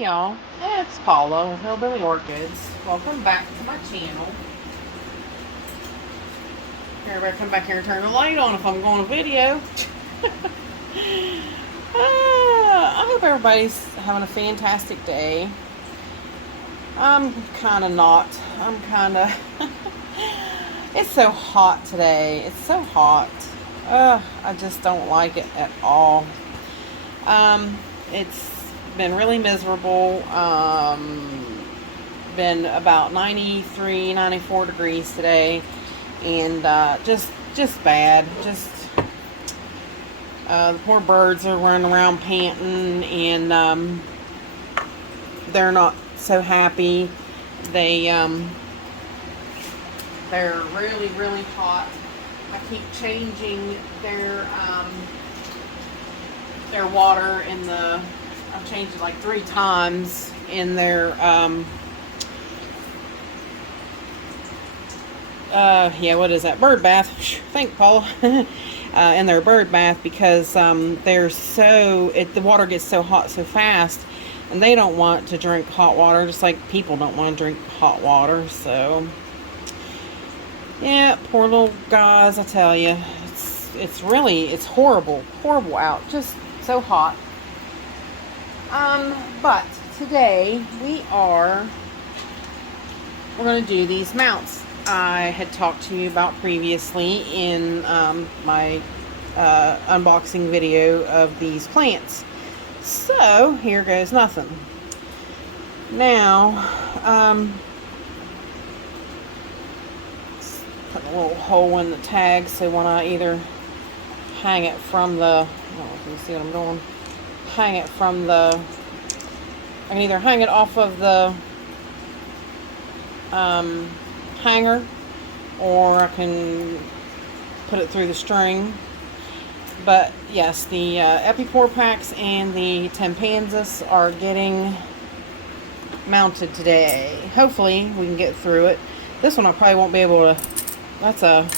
Hey y'all, it's Paula with Hillbilly Orchids. Welcome back to my channel. Everybody come back here and turn the light on if I'm going to video. I hope everybody's having a fantastic day. I'm kind of not. It's so hot today. It's so hot. I just don't like it at all. It's been really miserable. Been about 93, 94 degrees today, and just bad. The poor birds are running around panting, and they're not so happy. They're really hot. I keep changing their water in the. I've changed it like 3 times in their what is that, bird bath? Thank Paula. In their bird bath, because the water gets so hot so fast, and they don't want to drink hot water, just like people don't want to drink hot water. So yeah, poor little guys, I tell you, it's horrible out, just so hot. But today we're going to do these mounts I had talked to you about previously in my unboxing video of these plants. So here goes nothing. Now, put a little hole in the tag, so when I either hang it from the, you see what I'm doing? Hang it from the, I can either hang it off of the hanger, or I can put it through the string. But yes, the Epipore packs and the Timpansis are getting mounted today. Hopefully we can get through it. This one I probably won't be able to, that's a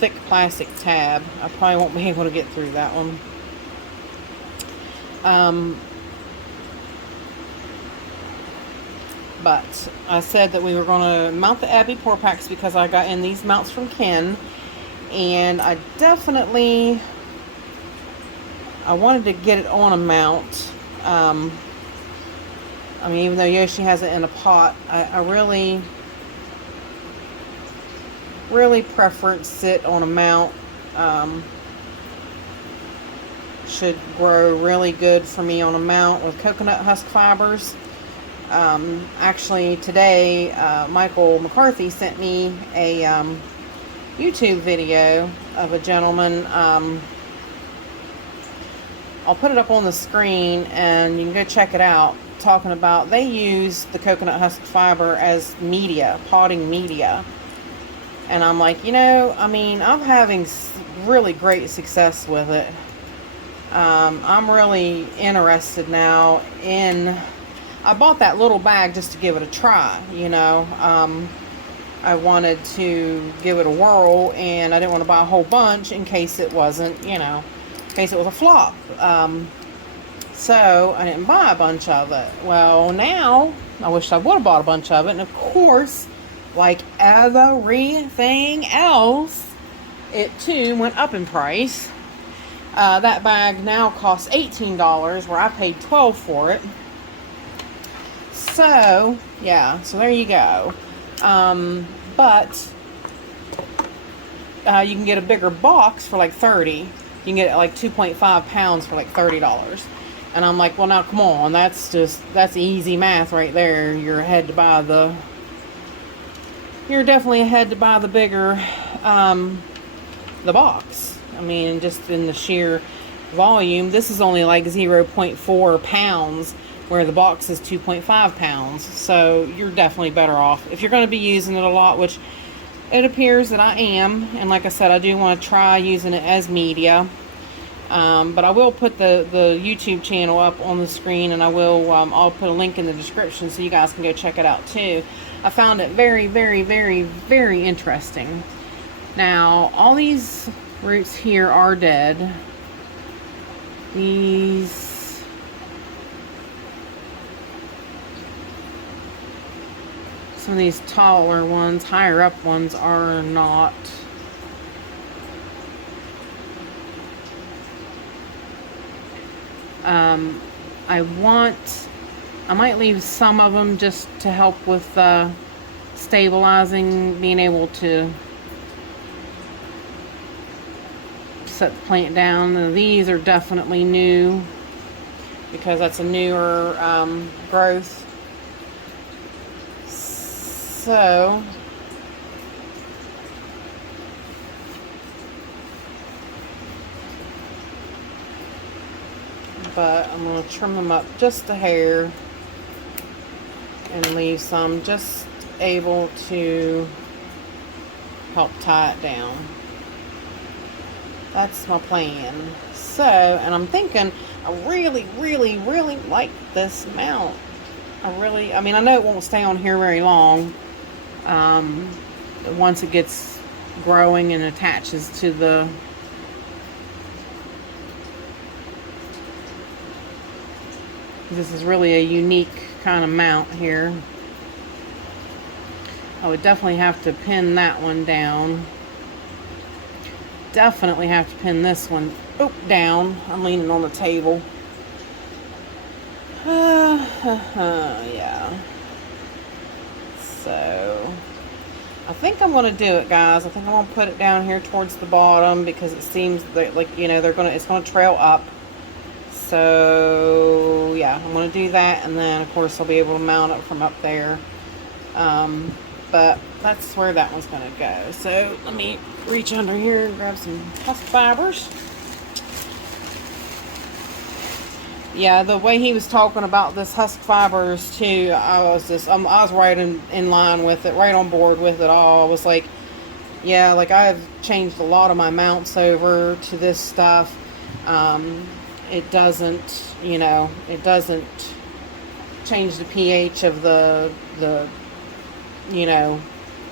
thick plastic tab. I probably won't be able to get through that one. But I said that we were going to mount the Epipore packs because I got in these mounts from Ken, and I wanted to get it on a mount. I mean, even though Yoshi has it in a pot, I really preference it on a mount. Should grow really good for me on a mount with coconut husk fibers. Actually today, Michael McCarthy sent me a YouTube video of a gentleman. I'll put it up on the screen and you can go check it out, talking about they use the coconut husk fiber as media, potting media. And I'm like, I mean, I'm having really great success with it. I'm really interested now in, I bought that little bag just to give it a try, I wanted to give it a whirl, and I didn't want to buy a whole bunch in case it wasn't, in case it was a flop. So I didn't buy a bunch of it. Well, now I wish I would have bought a bunch of it, and of course, like everything else, it too went up in price. That bag now costs $18, where I paid $12 for it. So yeah, so there you go. But you can get a bigger box for like $30. You can get it like 2.5 pounds for like $30. And I'm like, well, now come on, that's easy math right there. You're definitely ahead to buy the bigger, the box. I mean, just in the sheer volume, this is only like 0.4 pounds, where the box is 2.5 pounds. So you're definitely better off if you're going to be using it a lot, which it appears that I am. And like I said, I do want to try using it as media. But I will put the YouTube channel up on the screen, and I'll put a link in the description so you guys can go check it out too. I found it very, very, very, very interesting. Now, all these roots here are dead. These Some of these taller ones, higher up ones, are not. I might leave some of them just to help with stabilizing, being able to set the plant down. Now, these are definitely new because that's a newer growth. So but I'm going to trim them up just a hair and leave some just able to help tie it down. That's my plan. So, and I'm thinking, I really, really, really like this mount. I mean, I know it won't stay on here very long. Once it gets growing and attaches to the this is really a unique kind of mount here. I would definitely have to pin that one down. Definitely have to pin this one down. I'm leaning on the table. Yeah. So I think I'm going to do it, guys. I think I'm going to put it down here towards the bottom because it seems that, like, you know, it's going to trail up. So yeah, I'm going to do that, and then of course I'll be able to mount it from up there. But that's where that one's going to go. So let me reach under here and grab some husk fibers. Yeah, the way he was talking about this husk fibers too, I was right in line with it, right on board with it all. I was like, yeah, like I've changed a lot of my mounts over to this stuff. It doesn't, you know, it doesn't change the pH of the, you know,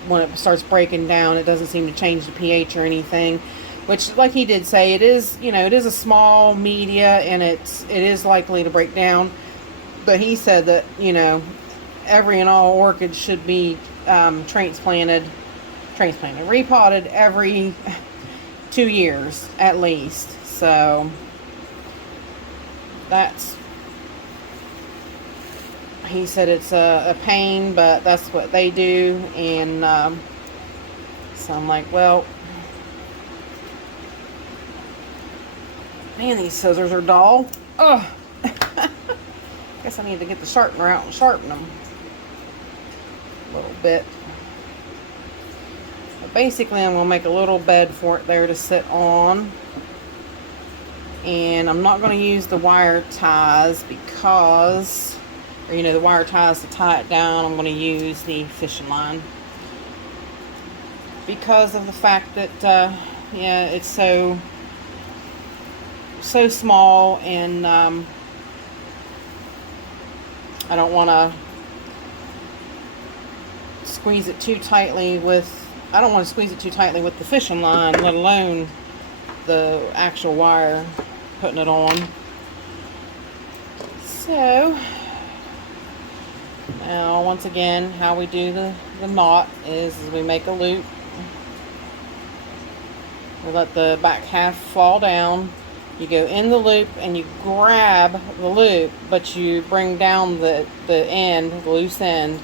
when it starts breaking down, it doesn't seem to change the pH or anything. Which, like he did say, it is, you know, it is a small media and it is likely to break down. But he said that, you know, every and all orchids should be repotted every 2 years at least. So that's, he said it's a pain, but that's what they do. And so I'm like, well, man, these scissors are dull. Ugh. Guess I need to get the sharpener out and sharpen them a little bit. But basically, I'm going to make a little bed for it there to sit on. And I'm not going to use the wire ties because, or, you know, the wire ties to tie it down. I'm going to use the fishing line because of the fact that, yeah, it's so small, and I don't want to squeeze it too tightly with, I don't want to squeeze it too tightly with the fishing line, let alone the actual wire putting it on. So now, once again, how we do the knot is we make a loop. We let the back half fall down. You go in the loop and you grab the loop, but you bring down the end, the loose end,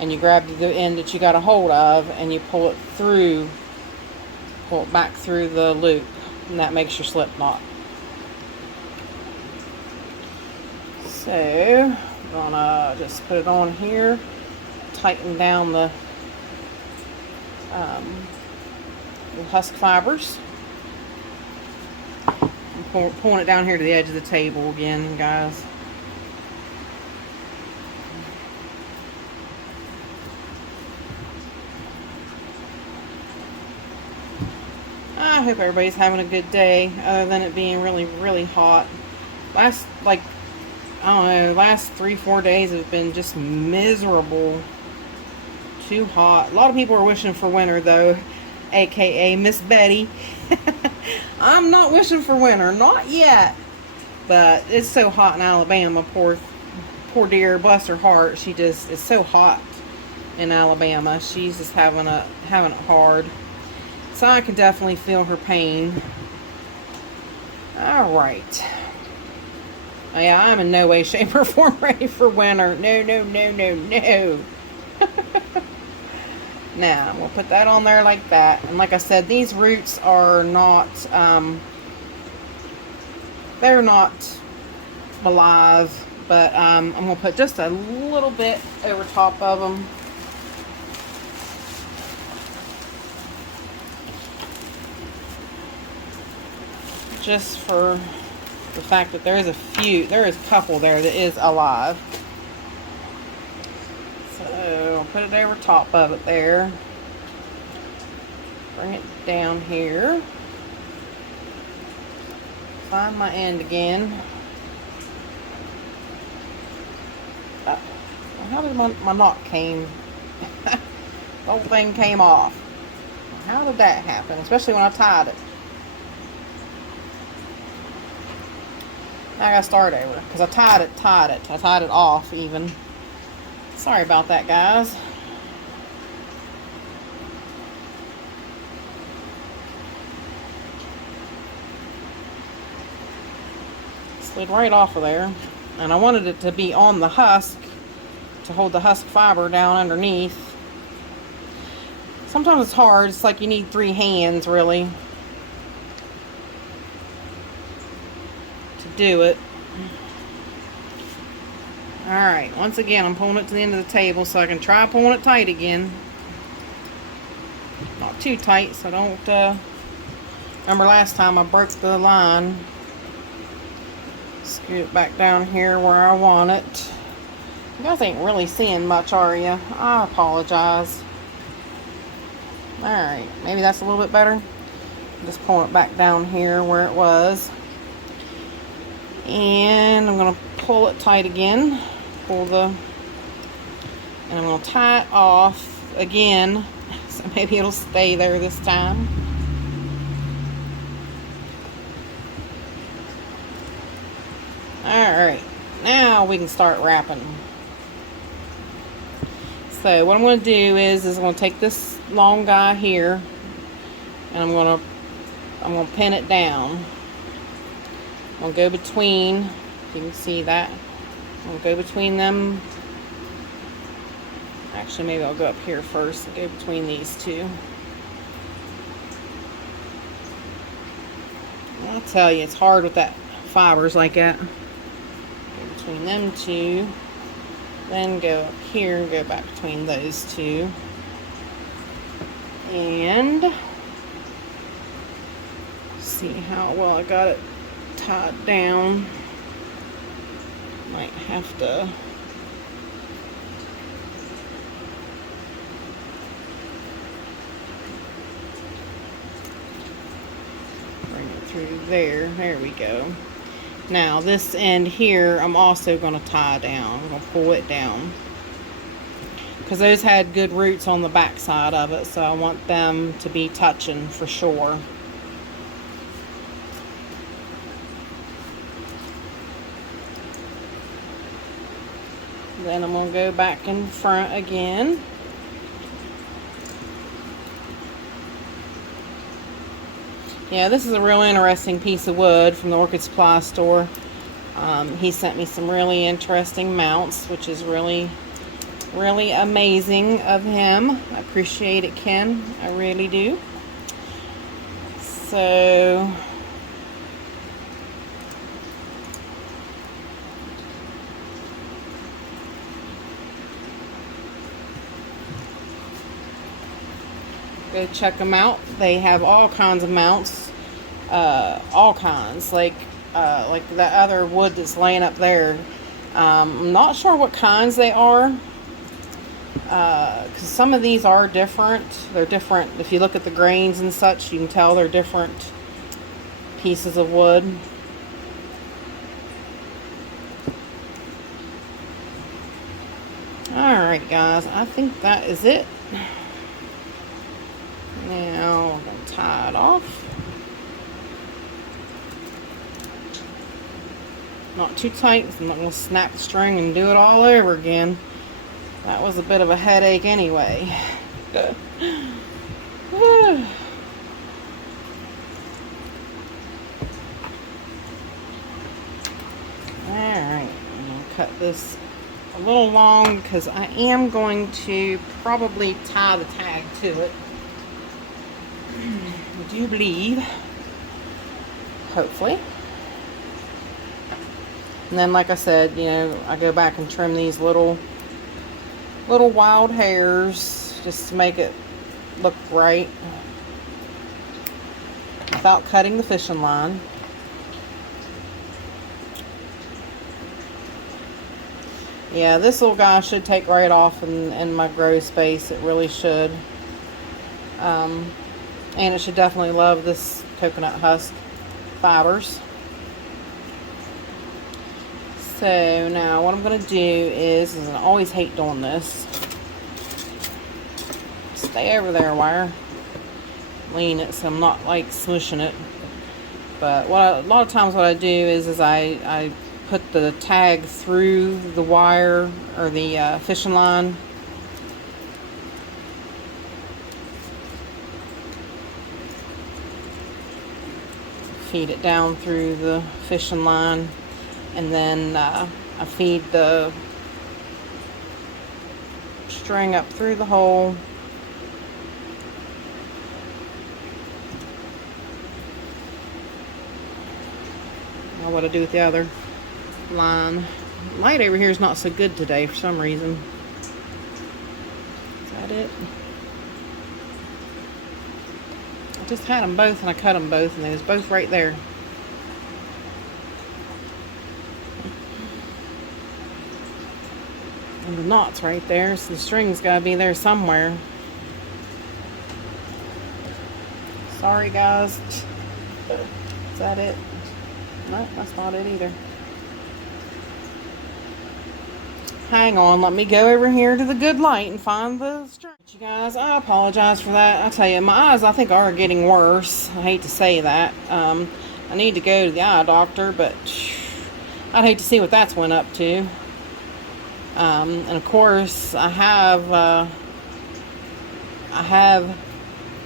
and you grab the end that you got a hold of, and you pull it back through the loop, and that makes your slip knot. So I'm gonna just put it on here, tighten down the husk fibers. I'm pulling it down here to the edge of the table again, guys. I hope everybody's having a good day, other than it being really, really hot. Last 3-4 days have been just miserable. Too hot. A lot of people are wishing for winter, though, aka Miss Betty. I'm not wishing for winter, not yet. But it's so hot in Alabama. Poor dear, bless her heart. She just, it's so hot in Alabama. She's just having it hard. So I can definitely feel her pain. Alright. Yeah, I'm in no way, shape, or form ready for winter. No, no, no, no, no. Now, we'll put that on there like that. And like I said, these roots are not, they're not alive. But I'm going to put just a little bit over top of them. Just for the fact that there is a couple there that is alive. So I'll put it over top of it there. Bring it down here. Find my end again. How did my knot came? The whole thing came off. How did that happen? Especially when I tied it. Now I gotta start over because I tied it. I tied it off even. Sorry about that, guys. Slid right off of there. And I wanted it to be on the husk to hold the husk fiber down underneath. Sometimes it's hard. It's like you need 3 hands really to do it. Alright, once again I'm pulling it to the end of the table so I can try pulling it tight again. Not too tight so I don't remember last time I broke the line. Scoot it back down here where I want it. You guys ain't really seeing much, are you? I apologize. Alright, maybe that's a little bit better. Just pull it back down here where it was. And I'm going to pull it tight again. And I'm going to tie it off again. So maybe it'll stay there this time. Alright, now we can start wrapping. So what I'm going to do is I'm going to take this long guy here and I'm going to pin it down. I'm going to go between, if you can see that, I'm going to go between them. Actually, maybe I'll go up here first and go between these two. I'll tell you, it's hard with that fibers like that. Go between them two. Then go up here and go back between those two. And see how well I got it tied down. Might have to bring it through there. There we go. Now this end here I'm also going to tie down. I'm going to pull it down because those had good roots on the back side of it, so I want them to be touching for sure. Then I'm going to go back in front again. Yeah, this is a real interesting piece of wood from the Orchid Supply Store. He sent me some really interesting mounts, which is really, really amazing of him. I appreciate it, Ken. I really do. So go check them out. They have all kinds of mounts, all kinds, like that other wood that's laying up there. I'm not sure what kinds they are, because some of these are different. They're different. If you look at the grains and such, you can tell they're different pieces of wood. Alright guys, I think that is it. Now I'm going to tie it off. Not too tight, so I'm not going to snap the string and do it all over again. That was a bit of a headache anyway. Alright, I'm going to cut this a little long because I am going to probably tie the tag to it. I do believe. Hopefully. And then, like I said, you know, I go back and trim these little wild hairs just to make it look right without cutting the fishing line. Yeah, this little guy should take right off in my grow space. It really should. And it should definitely love this coconut husk fibers. So now what I'm going to do is I always hate doing this. Stay over there, wire. Lean it so I'm not like smushing it. But a lot of times what I do is I put the tag through the wire or the fishing line. Feed it down through the fishing line, and then I feed the string up through the hole. Now what I do with the other line. Light over here is not so good today for some reason. Is that it? I just had them both and I cut them both and they was both right there. And the knot's right there, so the string's gotta be there somewhere. Sorry guys. Is that it? No, that's not it either. Hang on, let me go over here to the good light and find the string. You guys, I apologize for that. I tell you, my eyes I think are getting worse. I hate to say that. I need to go to the eye doctor, but I'd hate to see what that's went up to. And of course, I have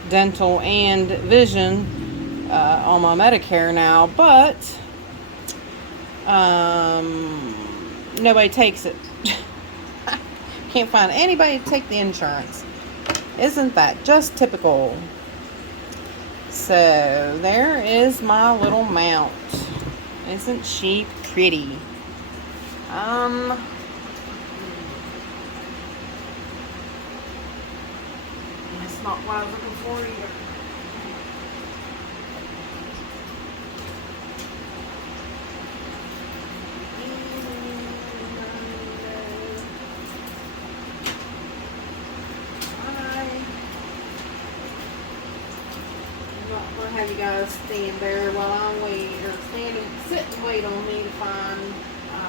dental and vision on my Medicare now, but nobody takes it. Can't find anybody to take the insurance. Isn't that just typical? So there is my little mount. Isn't she pretty? That's not what I was looking for either. Have you guys stand there while I'm waiting, or sit and wait on me to find a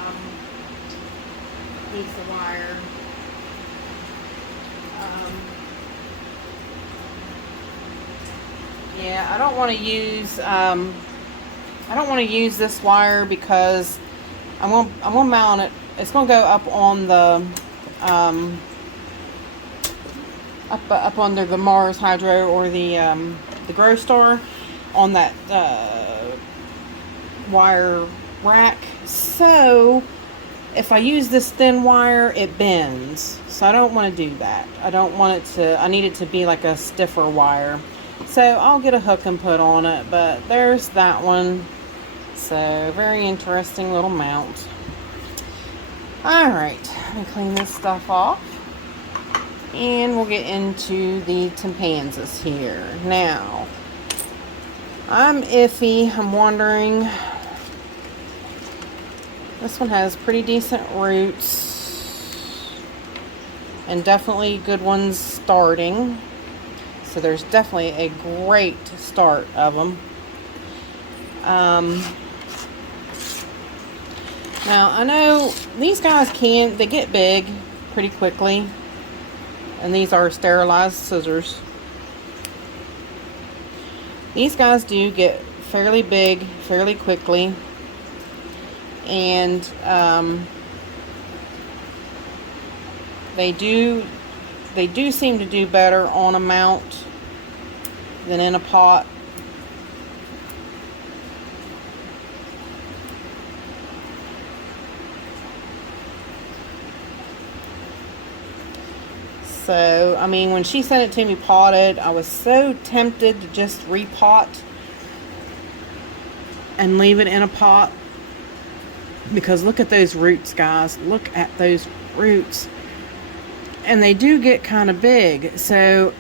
piece of wire. Yeah, I don't want to use this wire because I'm gonna mount it. It's gonna go up on the up under the Mars Hydro or the Grow Store on that wire rack. So if I use this thin wire, it bends. So I don't want to do that. I don't want it to, I need it to be like a stiffer wire. So I'll get a hook and put on it, but there's that one. So very interesting little mount. Alright, let me clean this stuff off. And we'll get into the timpanzas here. Now, I'm iffy. I'm wondering. This one has pretty decent roots. And definitely good ones starting. So there's definitely a great start of them. Now, I know these guys they get big pretty quickly. And these are sterilized scissors. These guys do get fairly big fairly quickly. And They do seem to do better on a mount than in a pot. So, I mean, when she sent it to me potted, I was so tempted to just repot and leave it in a pot. Because look at those roots, guys. Look at those roots. And they do get kind of big. So,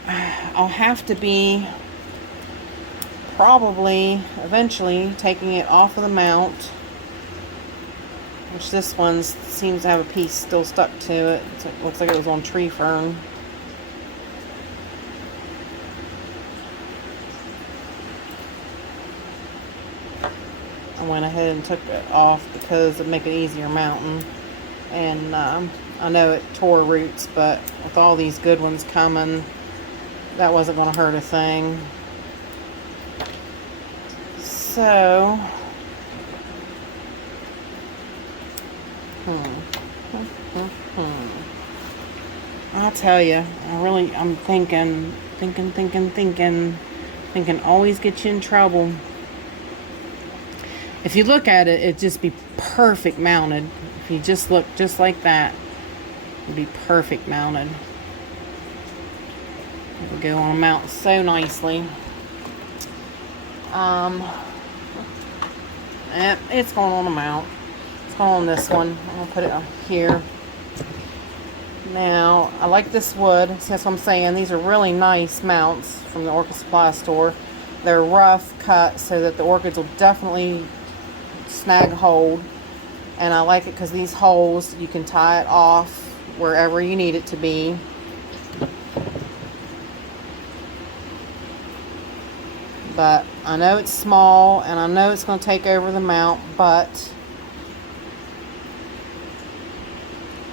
I'll have to be probably eventually taking it off of the mount. Which this one seems to have a piece still stuck to it. It looks like it was on tree fern. I went ahead and took it off because it'd make it easier mounting. And I know it tore roots, but with all these good ones coming, that wasn't going to hurt a thing. So, I'll tell you, I'm thinking always get you in trouble. If you look at it, it'd just be perfect mounted. If you just look just like that, it'd be perfect mounted. It would go on a mount so nicely. It's going on a mount. It's going on this one. I'm going to put it here. Now, I like this wood. See, that's what I'm saying. These are really nice mounts from the Orchid Supply Store. They're rough cut so that the orchids will definitely snag hold. And I like it because these holes, you can tie it off wherever you need it to be. But I know it's small and I know it's going to take over the mount, but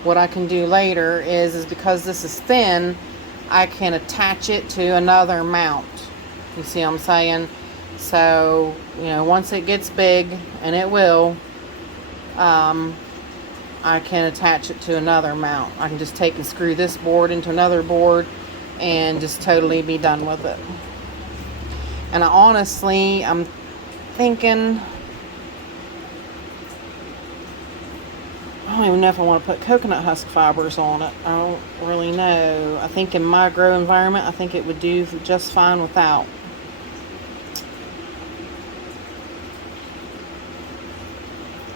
what I can do later is because this is thin, I can attach it to another mount. You see what I'm saying? So, you know, once it gets big, and it will, I can attach it to another mount. I can just take and screw this board into another board and just totally be done with it. And I'm thinking, I don't even know if I want to put coconut husk fibers on it. I don't really know. I think in my grow environment, I think it would do just fine without.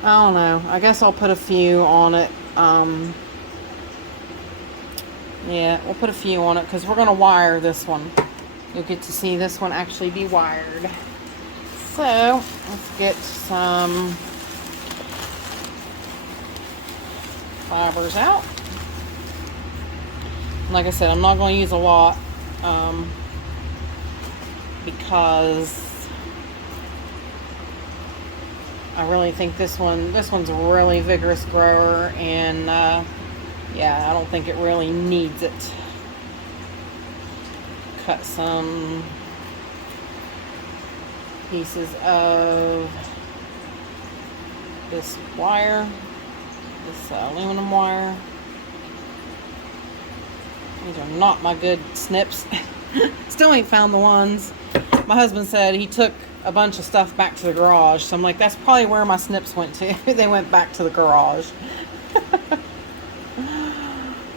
I don't know. I guess I'll put a few on it. Yeah, we'll put a few on it because we're going to wire this one. You'll get to see this one actually be wired. So, let's get some fibers out. Like I said, I'm not going to use a lot because I really think this one's a really vigorous grower, and yeah, I don't think it really needs it. Cut some pieces of this wire, this aluminum wire. These are not my good snips. Still ain't found the ones. My husband said he took a bunch of stuff back to the garage, so I'm like, that's probably where my snips went to. They went back to the garage.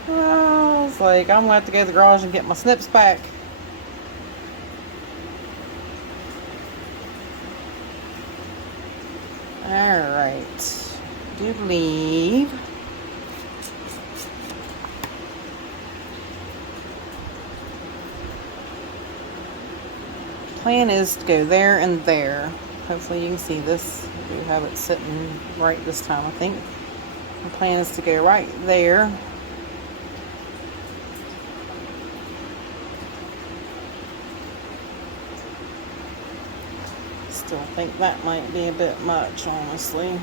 I was like, I'm gonna have to go to the garage and get my snips back. Alright, I do believe plan is to go there and there. Hopefully you can see this. I do have it sitting right this time, I think. The plan is to go right there. Still think that might be a bit much, honestly.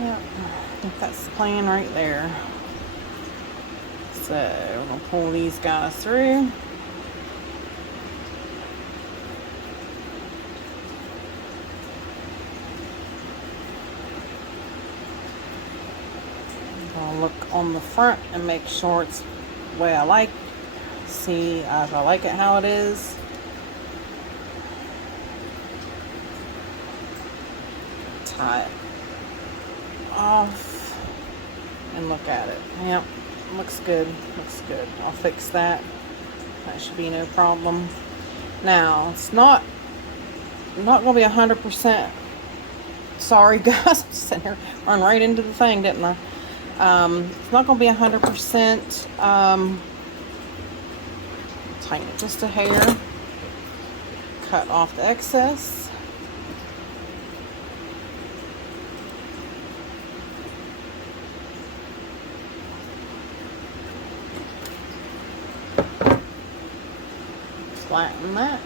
Yeah, I think that's the plan right there. So we're gonna pull these guys through. I'll look on the front and make sure it's the way I like. See if I like it how it is. Tie it off and look at it. Yep, looks good. Looks good. I'll fix that. That should be no problem. Now, it's not gonna be 100%. Sorry, guys. I'm sitting here, run right into the thing, didn't I? It's not gonna be 100%. Tighten it just a hair. Cut off the excess. Flatten that.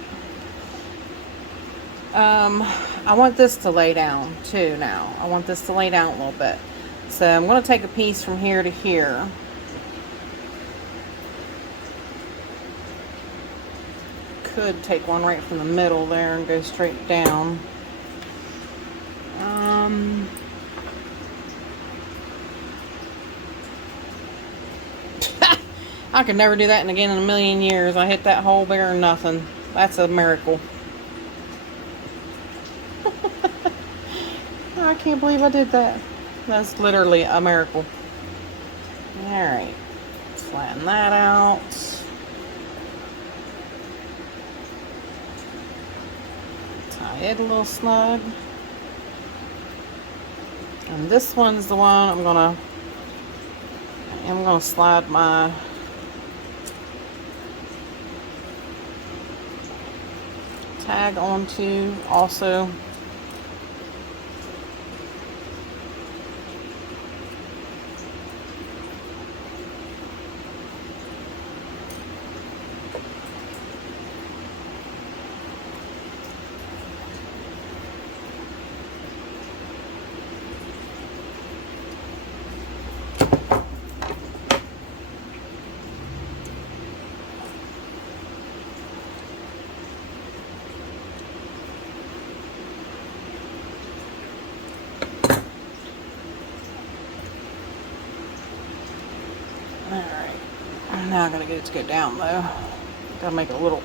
I want this to lay down too now. I want this to lay down a little bit. So I'm going to take a piece from here to here. Could take one right from the middle there and go straight down. I could never do that again in a million years. I hit that hole bigger than nothing. That's a miracle. I can't believe I did that. That's literally a miracle. Alright. Flatten that out. Tie it a little snug. And this one's the one I'm gonna slide my tag onto also. Now I gotta get it to go down though. Gotta make it a little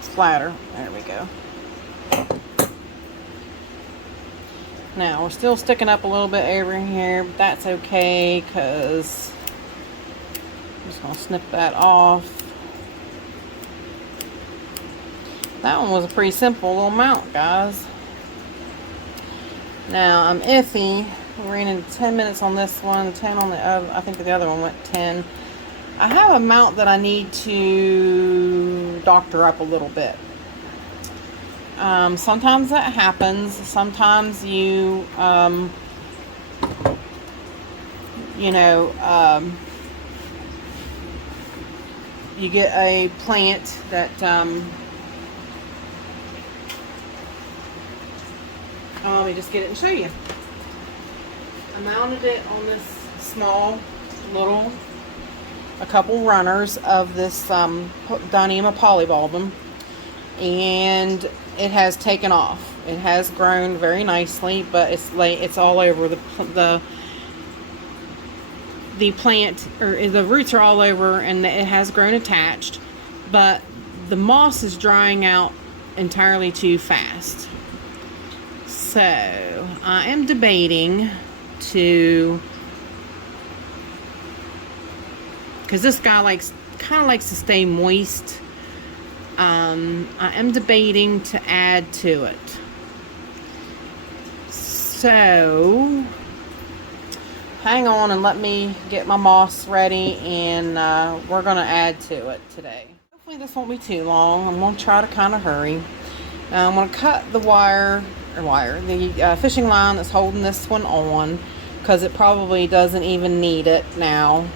flatter. There we go. Now we're still sticking up a little bit over here, but that's okay because I'm just gonna snip that off. That one was a pretty simple little mount, guys. Now I'm iffy. We ran into 10 minutes on this one, 10 on the other. I think the other one went 10. I have a mount that I need to doctor up a little bit. Sometimes that happens. Sometimes you, you get a plant that, let me just get it and show you. I mounted it on this small little, a couple runners of this Dyneema polybulbum, and it has taken off. It has grown very nicely, but it's all over the plant, or the roots are all over, and it has grown attached, but the moss is drying out entirely too fast. So I am debating to, because this guy kind of likes to stay moist. I am debating to add to it. So hang on and let me get my moss ready, and we're going to add to it today. Hopefully this won't be too long. I'm going to try to kind of hurry. Now I'm going to cut the the fishing line that's holding this one on, because it probably doesn't even need it now.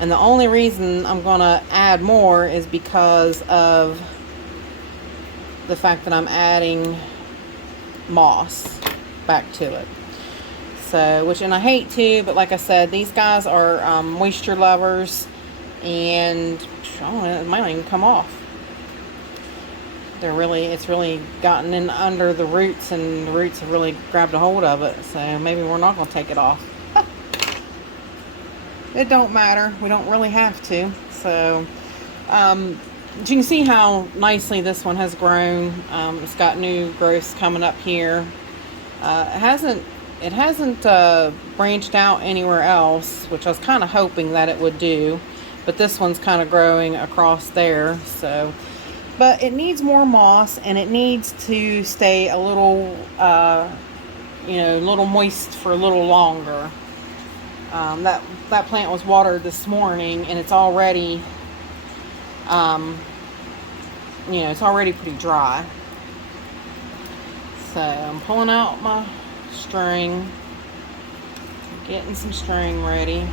And the only reason I'm going to add more is because of the fact that I'm adding moss back to it. So, and I hate to, but like I said, these guys are moisture lovers, and I don't know, it might not even come off. It's really gotten in under the roots, and the roots have really grabbed a hold of it. So maybe we're not going to take it off. it don't matter. We don't really have to. So, you can see how nicely this one has grown. It's got new growths coming up here. It hasn't branched out anywhere else, which I was kind of hoping that it would do. But this one's kind of growing across there. So, but it needs more moss, and it needs to stay a little, a little moist for a little longer. That plant was watered this morning, and it's already, it's already pretty dry. So I'm pulling out my string, getting some string ready.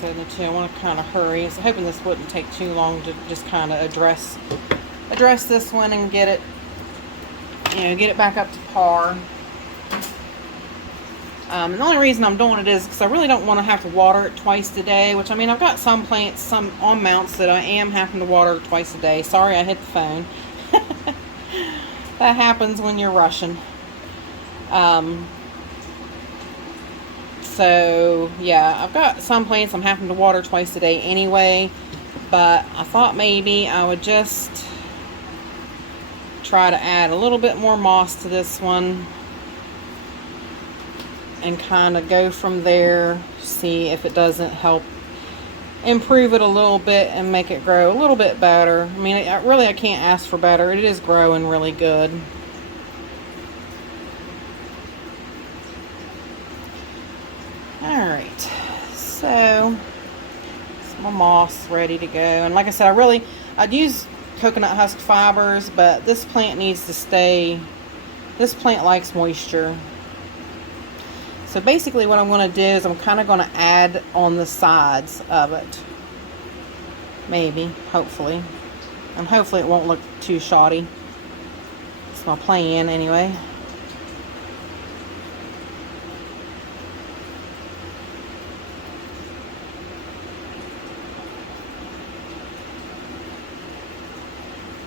So I want to kind of hurry. So hoping this wouldn't take too long to just kind of address this one and get it, get it back up to par. And the only reason I'm doing it is because I really don't want to have to water it twice a day, which, I mean, I've got some plants, some on mounts that I am having to water twice a day. Sorry, I hit the phone. That happens when you're rushing. So, yeah, I've got some plants I'm having to water twice a day anyway, but I thought maybe I would just try to add a little bit more moss to this one and kind of go from there, see if it doesn't help improve it a little bit and make it grow a little bit better. I mean, I can't ask for better. It is growing really good. Alright, so my moss ready to go. And like I said, I'd use coconut husk fibers, but this plant needs to stay, this plant likes moisture. So basically what I'm going to do is I'm kind of going to add on the sides of it. Maybe, hopefully. And hopefully it won't look too shoddy. It's my plan anyway.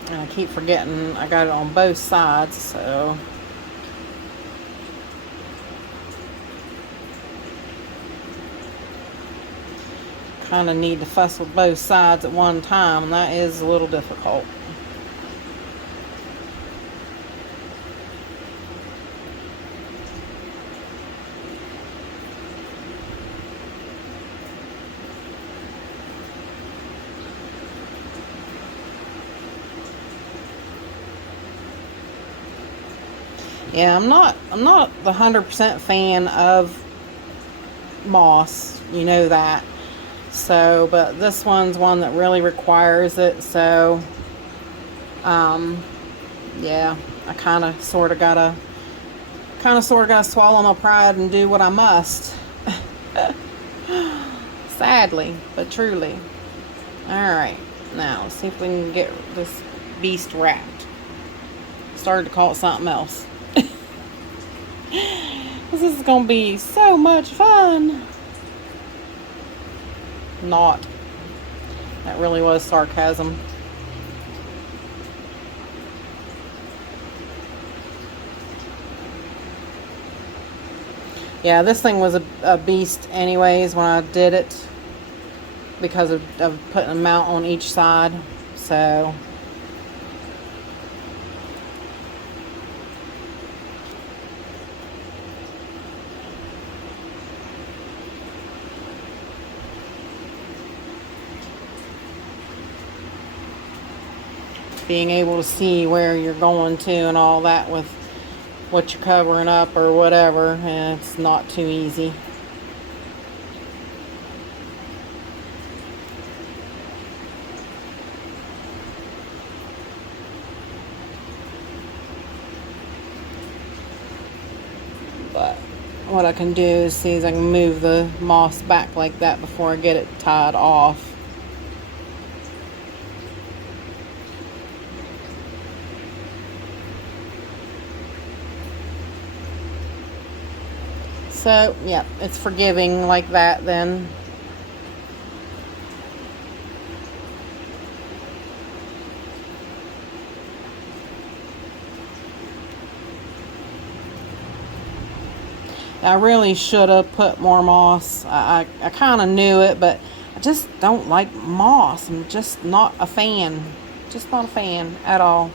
And I keep forgetting I got it on both sides, so kind of need to fuss with both sides at one time, and that is a little difficult. Yeah, I'm not the 100% fan of moss, you know that. So, but this one's one that really requires it. So, yeah, I kind of sort of gotta swallow my pride and do what I must. Sadly, but truly. All right, now let's see if we can get this beast wrapped. Started to call it something else. This is gonna be so much fun. Not. That really was sarcasm. Yeah, this thing was a beast anyways when I did it, because of putting a mount on each side. So being able to see where you're going to and all that with what you're covering up or whatever, and it's not too easy. But what I can do is see if I can move the moss back like that before I get it tied off. So, yeah, it's forgiving like that then. I really should have put more moss. I kind of knew it, but I just don't like moss. I'm just not a fan. Just not a fan at all.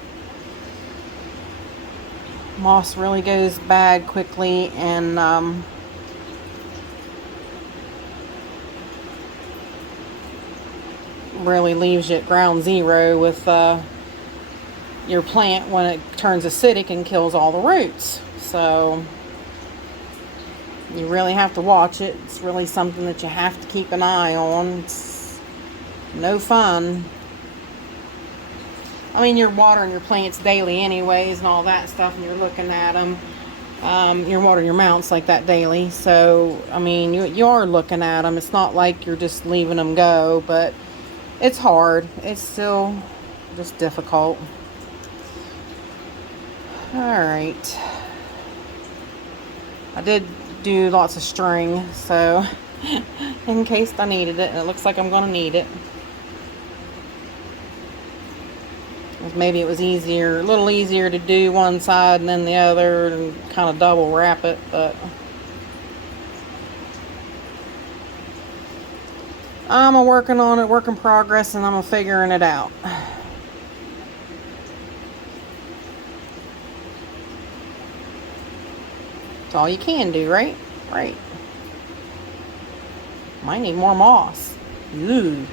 Moss really goes bad quickly, and really leaves you at ground zero with your plant when it turns acidic and kills all the roots. So you really have to watch it. It's really something that you have to keep an eye on. It's no fun. I mean, you're watering your plants daily anyways and all that stuff, and you're looking at them. You're watering your mounts like that daily. So, I mean, you are looking at them. It's not like you're just leaving them go, but it's hard. It's still just difficult. Alright. I did do lots of string, so in case I needed it, and it looks like I'm going to need it. Maybe it was easier, a little easier to do one side and then the other and kind of double wrap it, but I'm working on it, work in progress, and I'm figuring it out. That's all you can do, right? Right. Might need more moss. Ooh.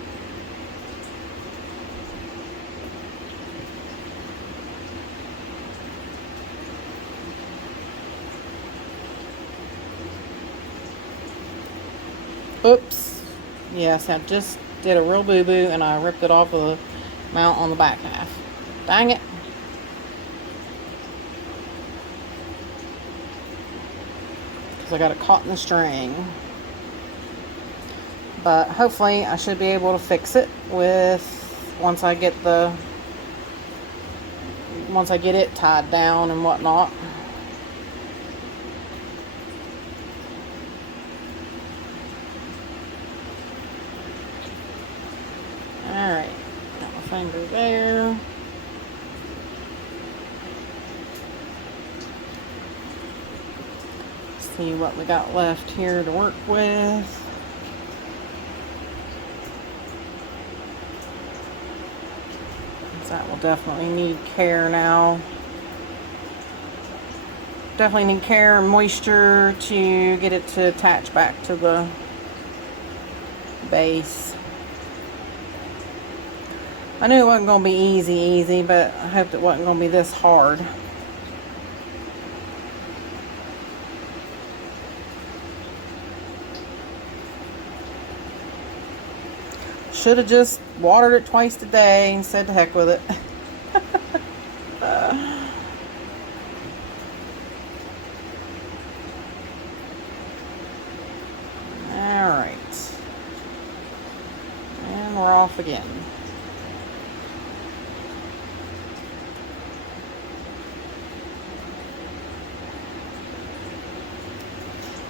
Oops. Yes, I just did a real boo-boo and I ripped it off of the mount on the back half. Dang it. Because I got it caught in the string. But hopefully I should be able to fix it once I get it tied down and whatnot. Alright, got my finger there. See what we got left here to work with. That will definitely need care now. Definitely need care and moisture to get it to attach back to the base. I knew it wasn't going to be easy, but I hoped it wasn't going to be this hard. Should have just watered it twice a day and said to heck with it. Alright. And we're off again.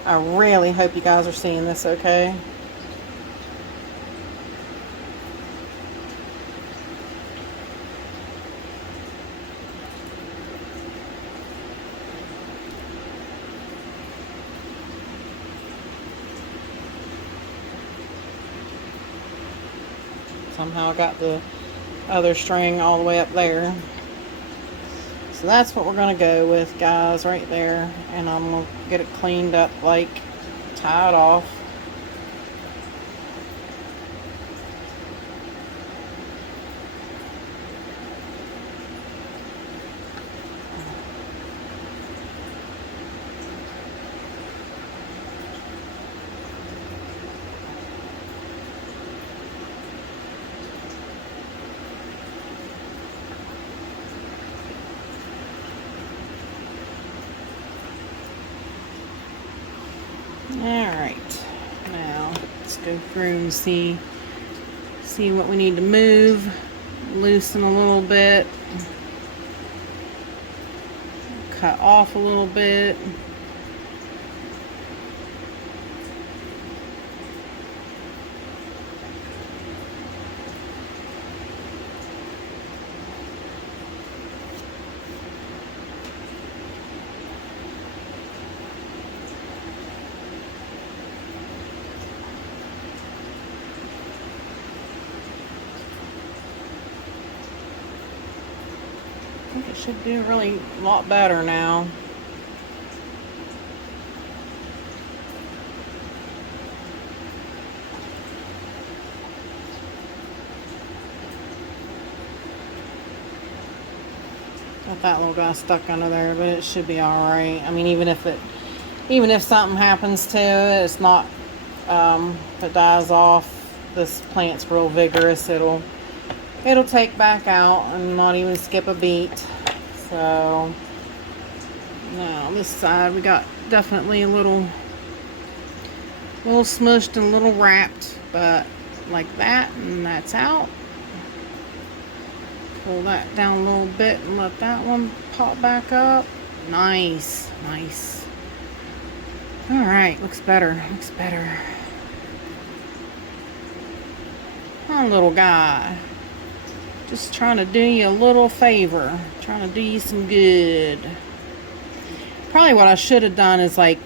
I really hope you guys are seeing this okay. Somehow I got the other string all the way up there. So that's what we're going to go with, guys, right there. And I'm going to get it cleaned up, like, tied off. Alright, now let's go through and see what we need to move, loosen a little bit, cut off a little bit. Should do really a lot better now. Got that little guy stuck under there, but it should be all right. I mean, even if something happens to it, it's not, if it dies off, this plant's real vigorous. It'll take back out and not even skip a beat. So now on this side we got definitely a little smushed and a little wrapped, but like that, and that's out. Pull that down a little bit and let that one pop back up. Nice, nice. All right, looks better, looks better. Hi, little guy. Just trying to do you a little favor. Trying to do you some good. Probably what I should have done is like,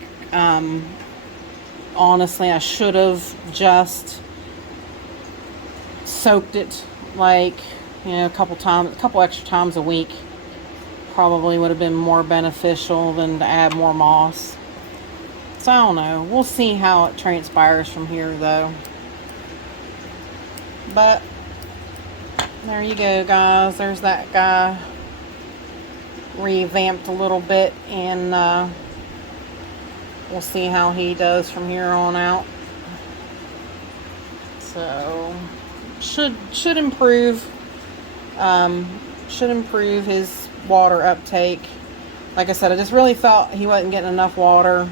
honestly, I should have just soaked it like, you know, a couple extra times a week. Probably would have been more beneficial than to add more moss. So I don't know. We'll see how it transpires from here though. But there you go, guys. There's that guy revamped a little bit, and we'll see how he does from here on out. So should improve. Should improve his water uptake. Like I said, I just really thought he wasn't getting enough water.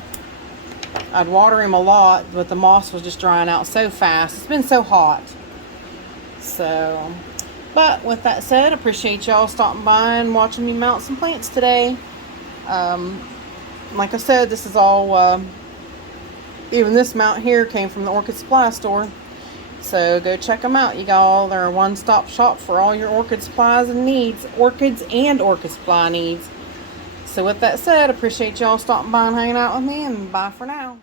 I'd water him a lot, but the moss was just drying out so fast. It's been so hot. So, but with that said, appreciate y'all stopping by and watching me mount some plants today. Like I said, this is all, even this mount here came from the Orchid Supply Store. So go check them out, you all. They're a one-stop shop for all your orchid supplies and needs. Orchids and orchid supply needs. So with that said, appreciate y'all stopping by and hanging out with me, and bye for now.